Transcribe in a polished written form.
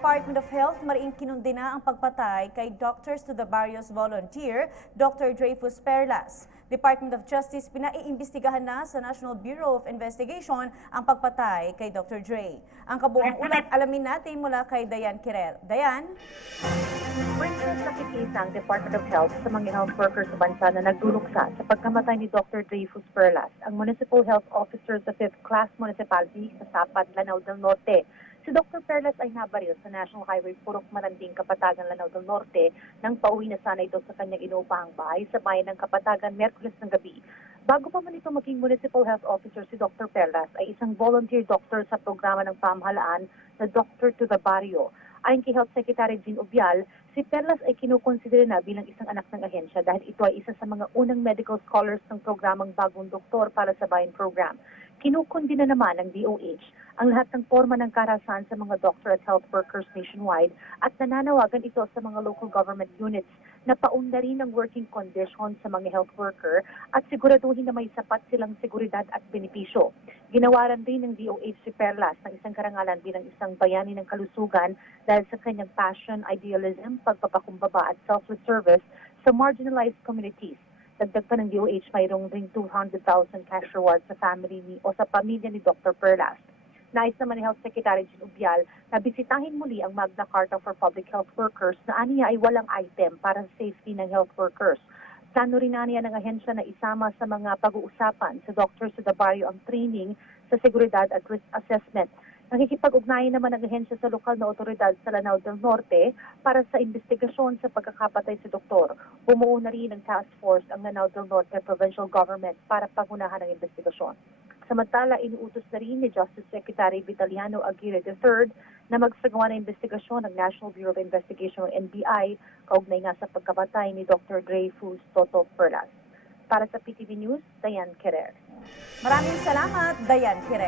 Department of Health mariing kinundina ang pagpatay kay Doctors to the Barrios volunteer, Dr. Dreyfus Perlas. Department of Justice pinaiimbestigahan na sa National Bureau of Investigation ang pagpatay kay Dr. Dre. Ang kabuang ulat alamin natin mula kay Dayan Quirel. Dayan? Witness nakikita ang Department of Health sa mga health workers sa bansa na nagduluksa sa pagkamatay ni Dr. Dreyfus Perlas, ang Municipal Health Officer sa 5th Class Municipality sa Sapat, Lanao del Norte. Si Dr. Perlas ay nabaril sa National Highway Purok Maranding, Kapatagan, Lanao del Norte nang pauwi na sana ito sa kanyang inuupahang bahay sa bayan ng Kapatagan, Miyerkules ng gabi. Bago pa man ito maging Municipal Health Officer, si Dr. Perlas ay isang volunteer doctor sa programa ng pamahalaan na Doctor to the Barrio. Ayon kay Health Secretary Jean Ubial, si Perlas ay kinukonsidera na bilang isang anak ng ahensya dahil ito ay isa sa mga unang medical scholars ng programang Bagong Doktor para sa Bayan program. Kinukundina naman ng DOH ang lahat ng forma ng karahasan sa mga doctor at health workers nationwide at nananawagan ito sa mga local government units na paundarin ang working conditions sa mga health worker at siguraduhin na may sapat silang seguridad at benepisyo. Ginawaran din ng DOH si Perlas ng isang karangalan bilang isang bayani ng kalusugan dahil sa kanyang passion, idealism, pagpapakumbaba at selfless service sa marginalized communities. Dagdag pa ng DOH, mayroong ring 200,000 cash reward sa family o sa pamilya ni Dr. Perlas. Nais naman ni Health Secretary Jean Ubial na bisitahin muli ang Magna Carta for Public Health Workers na aniya ay walang item para sa safety ng health workers. Plano rin aniya ng ahensya na isama sa mga pag-uusapan sa Doctors to the Barrio ang training sa seguridad at risk assessment. Nakikipag-ugnayan naman ang ahensya sa lokal na otoridad sa Lanao del Norte para sa investigasyon sa pagkakapatay sa doktor. Bumuo na rin ng task force ang Lanao del Norte Provincial Government para pangunahan ang investigasyon. Samantala, inuutos na rin ni Justice Secretary Vitaliano Aguirre III na magsagawa ng investigasyon ng National Bureau of Investigation o NBI kaugnay nga sa pagkamatay ni Dr. Dreyfus Toto Perlas. Para sa PTV News, Dayan Quirel. Maraming salamat, Dayan Quirel.